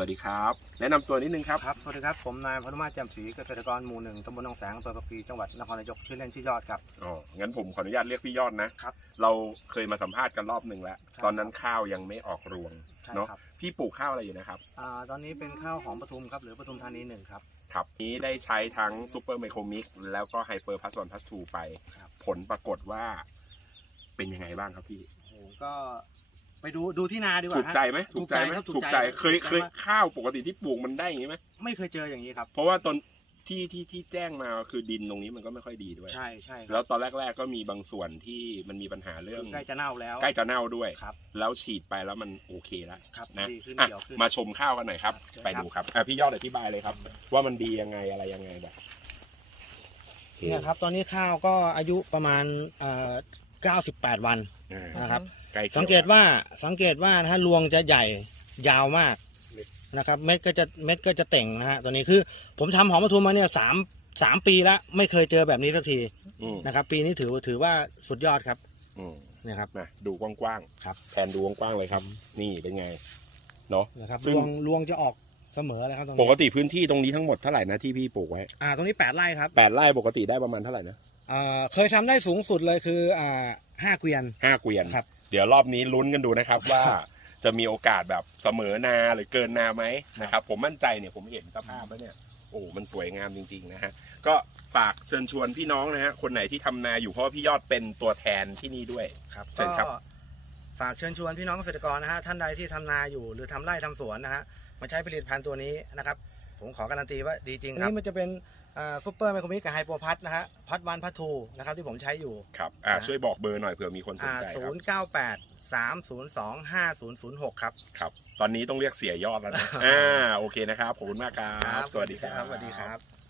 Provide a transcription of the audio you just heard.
วัสดีครับ แนะนำตัวนิดนึงครับครับ สวัสดีครับ ผมนายพนุมาศแจ่มศรีเกษตรกรหมู่หนึ่งตำบลหนองแสงอำเภอปะพีจังหวัดนครนายกชื่อเล่นชื่อยอดครับ อ๋อ งั้นผมขออนุญาตเรียกพี่ยอดนะครับ เราเคยมาสัมภาษณ์กันรอบหนึ่งแล้วใช่ตอนนั้นข้าวยังไม่ออกรวงใช่เนาะครับพี่ปลูกข้าวอะไรอยู่นะครับ อ่า ตอนนี้เป็นข้าวหอมปทุมครับ หรือปทุมธานีหนึ่งครับ ครับ นี้ได้ใช้ทั้งซูเปอร์ไมโครมิกแล้วก็ไฮเปอร์พัสวันพัสทูไปครับผลปรากฏว่า เป็นยังไงบ้างครับพี่โอ้โหก็ ไปดูดูที่นาดีกว่าถูกใจไหมถูถูกกใจใจไหมครับถูถูกกใจใจเคยถูกใจเคยมาก ข้าวปกติที่ปลูกมันได้อย่างนี้ไหมไม่เคยเจออย่างนี้ครับ เพราะว่าตอนที่ที่ที่แจ้งมาคือดินตรงนี้มันก็ไม่ค่อยดีด้วย ใช่ใช่คแล้รัวตอนแรก ๆ ก็มีบางส่วนที่มันมีปัญหาเรื่องใกล้จะเน่าแล้วใกล้จะเน่าด้วย ครับ แล้วฉีดไปแล้วมันโอเคแล้วครับนะดีขึ้นอะเดียวขึ้น มาชมข้าวกันหน่อยครับ ครับเชิญไปดูครับอะพี่ยอดอธิบายเลยครับ ว่ามันดียังไงอะไรยังไงแบบโอเคเนี่ยครับ ตอนนี้ข้าวก็อายุประมาณเอ่อ 98 วันอ่านะครับใกล้คียวสังเกตว่าสังเกตว่านะฮะรวงจะใหญ่ยาวมากนะครับ เม็ดก็จะเม็ดก็จะเต่งนะฮะตัวนี้คือผมทำหอมปทุมมาเนี่ยสามสามปีแล้วไม่เคยเจอแบบนี้สักทีอืมนะครับ ปีนี้ถือถือว่าสุดยอดครับอืมเนี่ยครับ มาดูกว้างครับ ๆแทนดูกว้างๆเลยครับ นี่เป็นไงเนาะ นะครับซึ่รง วงรวงจะออกเสมอเลยครับตรงปนี้กติพื้นที่ตรงนี้ทั้งหมดเท่าไหร่นะที่พี่ปลูกไว้อ่าตรงนี้แปดไร่ครับแปดไร่ปกติได้ประมาณเท่าไหร่นะ อ่าเคยทำได้สูงสุดเลยคืออ่าห้าเกวียน ห้าเกวียน ครับ เดี๋ยวรอบนี้ลุ้นกันดูนะครับว่าจะมีโอกาสแบบเสมอนาหรือเกินนาไหมนะครับ ผมมั่นใจเนี่ยผมเห็นสภาพแล้วเนี่ยโอ้มันสวยงามจริง ๆ นะฮะ ก็ฝากเชิญชวนพี่น้องนะฮะคนไหนที่ทำนาอยู่เพราะว่าพี่ยอดเป็นตัวแทนที่นี่ด้วย ครับเชิญครับ ก็ฝากเชิญชวนพี่น้องเกษตรกรนะฮะท่านใดที่ทำนาอยู่หรือทำไร่ทำสวนนะฮะมาใช้ผลิตภัณฑ์ตัวนี้นะครับ ผมขอการันตีว่าดีจริงครับ นี่มันจะเป็นซูเปอร์ไมโครมิกกับไฮโปรพัทนะฮะพัทวันพัททูนะครับที่ผมใช้อยู่ครับอ่านะช่วยบอกเบอร์หน่อยเผื่อมีคนสนอ่าใจคศูรับนย์เก้าแปดสามศูนย์สองห้าศูนย์ศูนย์หกครับ ครับ ตอนนี้ต้องเรียกเสียยอดแล้วนะอ่าโอเคนะครับขอบคุณมากครับ สวัสดีครับ สวัสดีครับ